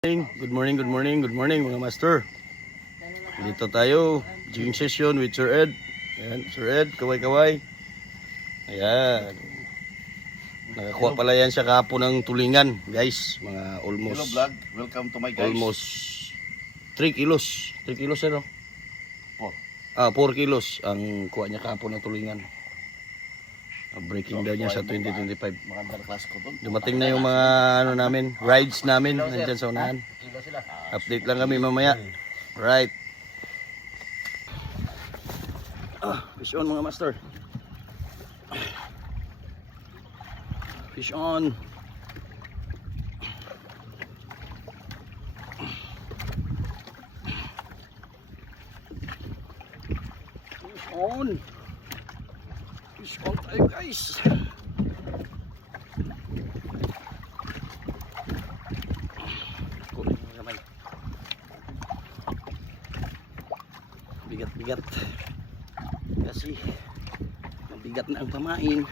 Good morning, good morning, good morning mga master. Dito tayo, jigging session with Sir Ed. Ayan, Sir Ed, kaway-kaway. Ayan. Nakakuha pala yan siya kahapon ng tulingan, guys. Mga almost... Hello vlog, welcome to my guys. Almost 3 kilos. 3 kilos ano? 4 kilos ang kuha niya kahapon ng tulingan. Breaking daw niya sa 2025. Magandang class ko doon. Dumating na yung mga ano namin, rides namin nandyan sa unahan. Update lang kami mamaya. Right. Fish on mga master. Fish on. Fish on. Fish on tayo guys. Kunin mo naman. Bigat-bigat. Kasi mabigat na ang pamain.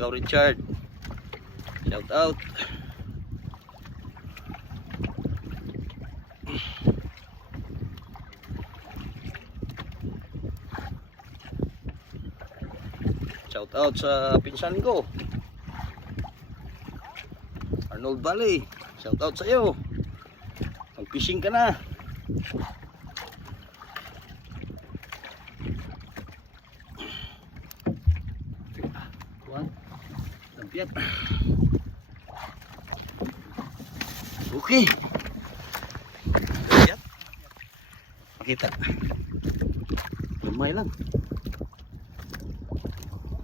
Ikaw Richard, shout out. Shout out sa pinsan ko Arnold Valley, shout out sa iyo. Mag-fishing ka na. Lampiat. Okay. Lampiat. Makita. Lumay lang.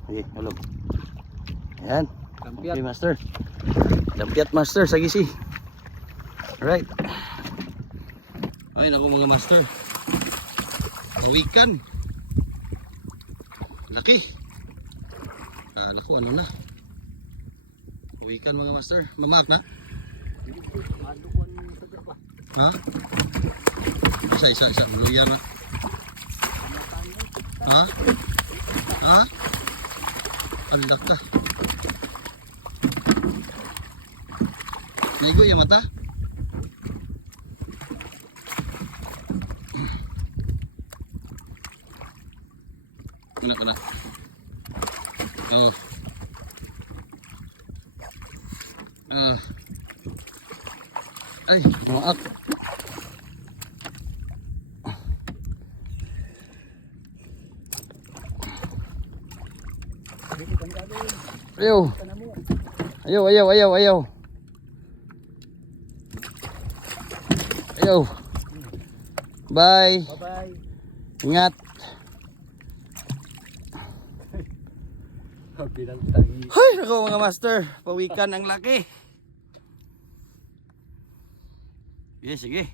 Okay, halo. Ayan. Lampiat. Okay, master. Lampiat master sa gisi. Alright. Ay, naku mga master. Awikan. Laki. Naku, ano na? Uwikan mga master. Mamak na? Ha? Isa. Luya na. Ha? Ha? Alak ka. Naigo yung mata? Anak na. Oh. Ay, maak. Ayaw. Bye. Bye-bye. Ingat. Hay, ako mga master, pawikan ang laki. Sige.